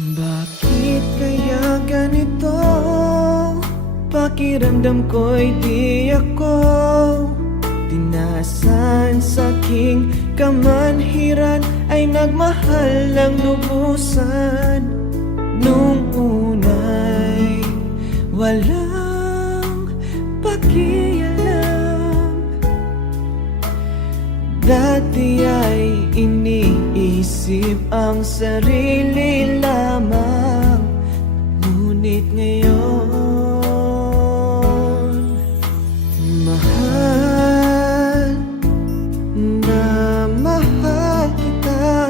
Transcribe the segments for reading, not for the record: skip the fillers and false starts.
Bakit kaya ganito? Pakiramdam ko'y di ako tinasan sa aking kamanhiran ay nagmahal ng lubusan. Nung una'y walang pakialam, dati ay iniisip ang sarili lamang. Ngunit ngayon, mahal na mahal kita.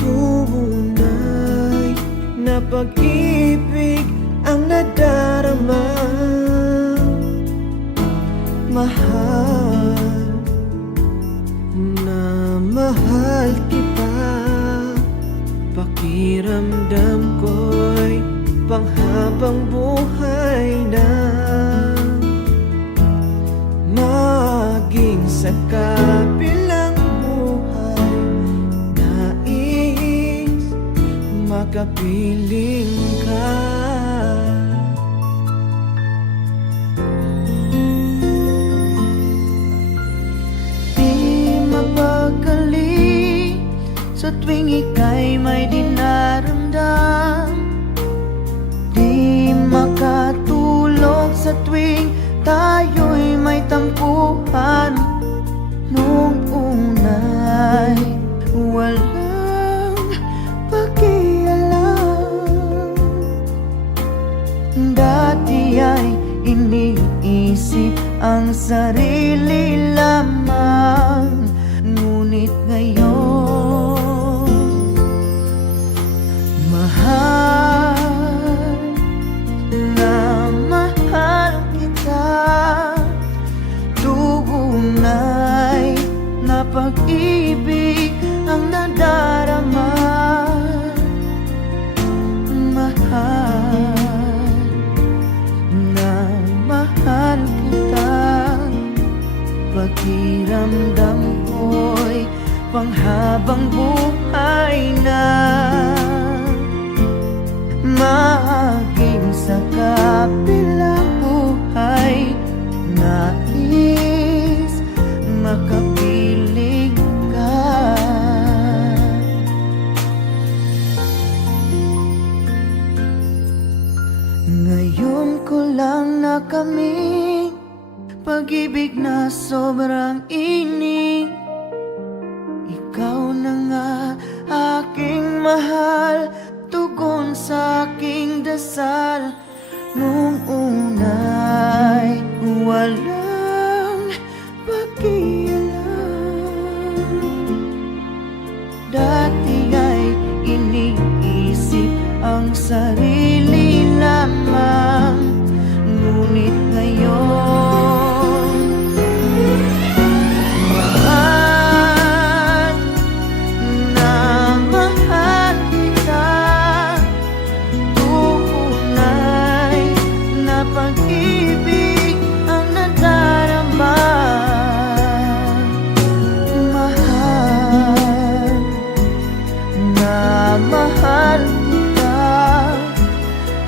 Tunay na pag-ibig ang nadarama. Mahal na mahal kita. Pakiramdam ko'y panghabang buhay na. Maging sa kabilang buhay, nais makapiling ka. Mapagkali sa tuwing ika'y may dinaramdam, di makatulog sa tuwing tayo'y may tampuhan. Nung una'y walang pakialam, dati ay iniisip ang sarili lamang. Ngunit ngayon, mahal na mahal kita. Tunay na pag-ibig ang nadarama. Mahal na mahal kita. Pakiramdam ko'y panghabang buhay na. Maging sa kabilang buhay, nais makapiling ka. Ngayon ko lang nakamit pag-ibig na sobrang ining. Ikaw na nga aking mahal, tugon sa aking dasal. Nung una'y walang pakialam, dati ay iniisip ang sarili lamang. Ngunit ngayon, mahal na mahal kita. Tunay na pag-ibig ang nadarama. Mahal na mahal kita.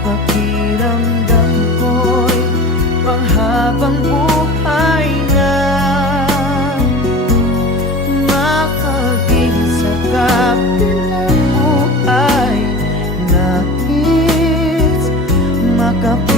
Pakiramdam ko'y panghabang buhay na. Makaging sa kabilang buhay, nais makapiling